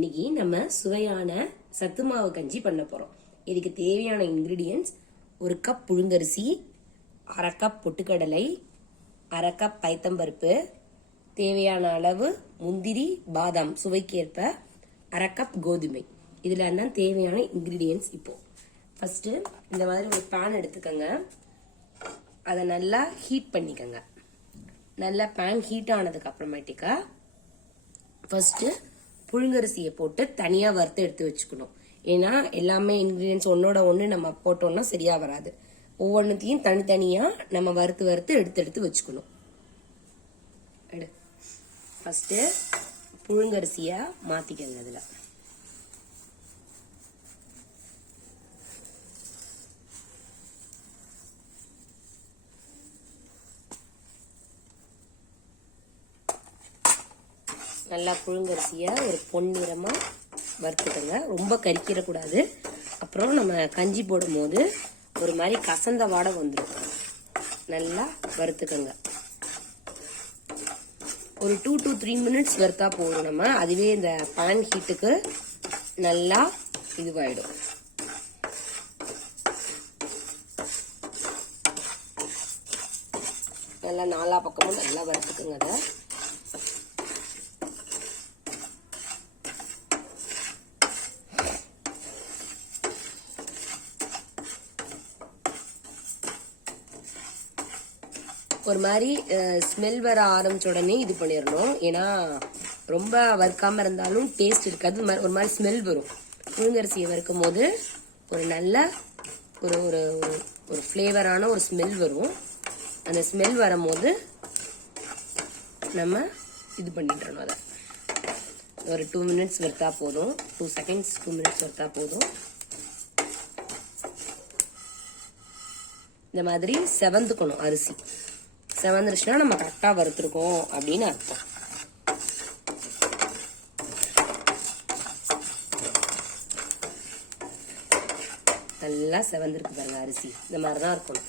இன்னைக்கு நம்ம சுவையான சத்து மாவு கஞ்சி பண்ண போறோம். இதுக்கு தேவையான இன்கிரீடியன்ஸ்: 1 கப் புழுங்கரிசி, 1/2 கப் பொட்டுக்கடலை, 1/2 கப் பைத்தம்பருப்பு, தேவையான அளவு முந்திரி பாதாம் சுவைக்கேற்ப, 1/2 கப் கோதுமை. இதுல என்ன தேவையான இன்கிரீடியன்ஸ் இப்போ ஃபர்ஸ்ட் இந்த மாதிரி ஒரு பேன் எடுத்துக்கங்க. அதை நல்லா ஹீட் பண்ணிக்கங்க. நல்லா பேன் ஹீட் ஆனதுக்கு அப்புறமேட்டிக்கா ஃபர்ஸ்ட் புழுங்கரிசியை போட்டு தனியா வறுத்து எடுத்து வச்சுக்கணும். ஏன்னா எல்லாமே இன்கிரீடியன்ஸ் ஒன்னோட ஒன்று நம்ம போட்டோம்னா சரியா வராது. ஒவ்வொன்றுத்தையும் தனித்தனியா நம்ம வறுத்து எடுத்து வச்சுக்கணும். ஃபர்ஸ்ட் புழுங்கரிசிய மாத்திக்கங்க. இதுல நல்லா புழுங்கரிசிய ஒரு பொன்னிறமா வறுத்துக்கங்க. ரொம்ப கரிக்கிடக்கூடாது. அப்புறம் நம்ம கஞ்சி போடும் போது ஒரு மாதிரி கசந்த வாடை வந்துடும். நல்லா வறுத்துக்கங்க. ஒரு 2 to 3 minutes வறுத்தா போதும். நம்ம அதுவே இந்த பேன் ஹீட்டுக்கு நல்லா இதுவாயிடும். நல்லா நாலா பக்கமும் நல்லா வறுத்துக்குங்க. அதை ஒரு மாதிரி ஸ்மெல் வர ஆரம்பிச்ச உடனே இது பண்ணிடணும். ஏன்னா ரொம்ப வறுக்காம இருந்தாலும் டேஸ்ட் இருக்காது. ஒரு மாதிரி ஸ்மெல் வரும். புழுங்கரிசியை வறுக்கும் போது ஒரு நல்ல ஒரு ஒரு ஒரு ஃப்ளேவரான ஒரு ஸ்மெல் வரும். அந்த ஸ்மெல் வரும்போது நம்ம இது பண்ணிடணும். அதை ஒரு 2 minutes வறுத்தா போதும். 2 seconds 2 minutes வறுத்தா போதும். இந்த மாதிரி செவந்துக்கணும். அரிசி செவந்துருச்சுன்னா நம்ம கரெக்டா வறுத்துருக்கோம் அப்படின்னு அர்த்தம். நல்லா செவந்திருக்கு பாருங்க அரிசி. இந்த மாதிரிதான் இருக்கணும்.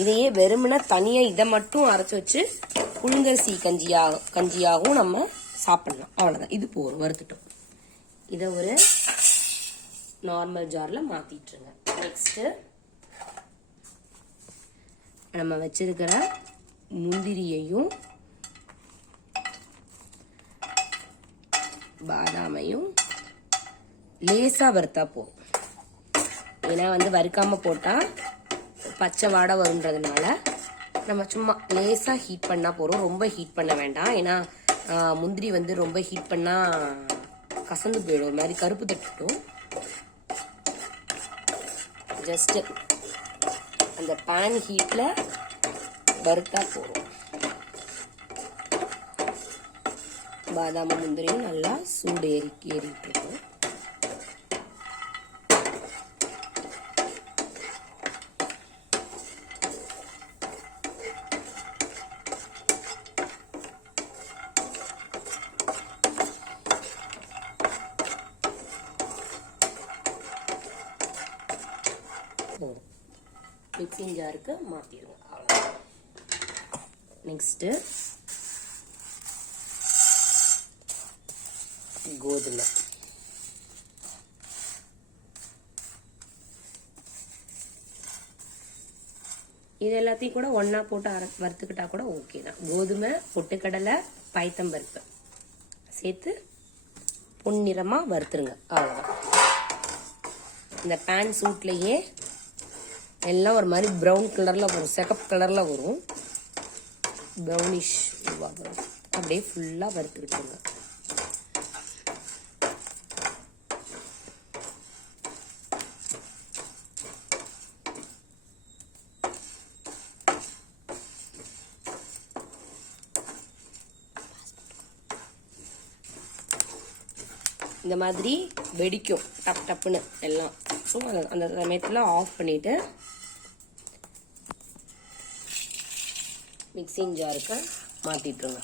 இதையே வெறுமனே தனியா இதை மட்டும் அரைச்சு வச்சு புழுங்கரிசி கஞ்சியாகவும் நம்ம சாப்பிடலாம். அவ்வளவுதான். இது போதும். வறுத்துட்டோம். இதை ஒரு நார்மல் ஜார்ல மாத்திட்டுருங்க. நெக்ஸ்ட் நம்ம வச்சிருக்கிற முந்திரியையும் பாதாமையும் லேசா வறுத்தா போதும். ஏன்னா வறுக்காம போட்டா பச்சை வாடை வரும்ன்றதுனால நம்ம சும்மா லேசா ஹீட் பண்ணா போறோம். ரொம்ப ஹீட் பண்ண வேண்டாம். ஏன்னா முந்திரி ரொம்ப ஹீட் பண்ணா கசந்து போயிடும். ஒரு மாதிரி கருப்பு தட்டிட்டும். ஜஸ்ட் அந்த பேன் ஹீட்ல வறுத்தா போறோம். பாதாம் முந்திரியும் நல்லா சூடு ஏறிட்டு இருக்கும். மிக்சிங் ஜாருக்கு மாத்திடுவோம். அவ்வளவுதான். நெக்ஸ்ட் கோதுமை. இது எல்லாத்தையும் கூட ஒன்னா போட்டு வறுத்துக்கிட்டா கூட ஓகே தான். கோதுமை, பொட்டுக்கடலை, பைத்தம்பருப்பு சேர்த்து பொன்னிறமா வறுத்துருங்க. அவ்வளவுதான். இந்த பேன் சூட்லயே எல்லாம் ஒரு மாதிரி ப்ரௌன் கலர்ல வரும். செகப் கலர்ல வரும். ப்ரௌனிஷ் வரும். அப்படியே ஃபுல்லா வறுத்துக்கிட்டுங்க. இந்த மாதிரி வெடிக்கும் டப் டப்புன்னு எல்லாம். ஸோ அந்த சமயத்தில் ஆஃப் பண்ணிட்டு மிக்சிங் ஜாருக்கு மாத்திட்டுருங்க.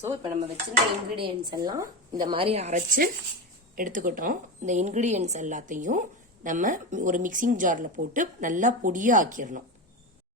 ஸோ இப்போ நம்ம வச்சிருந்த இன்கிரீடியன்ஸ் எல்லாம் இந்த மாதிரி அரைச்சு எடுத்துக்கிட்டோம். இந்த இன்கிரீடியன்ஸ் எல்லாத்தையும் நம்ம ஒரு மிக்சிங் ஜார்ல போட்டு நல்லா பொடியா ஆக்கிடணும்.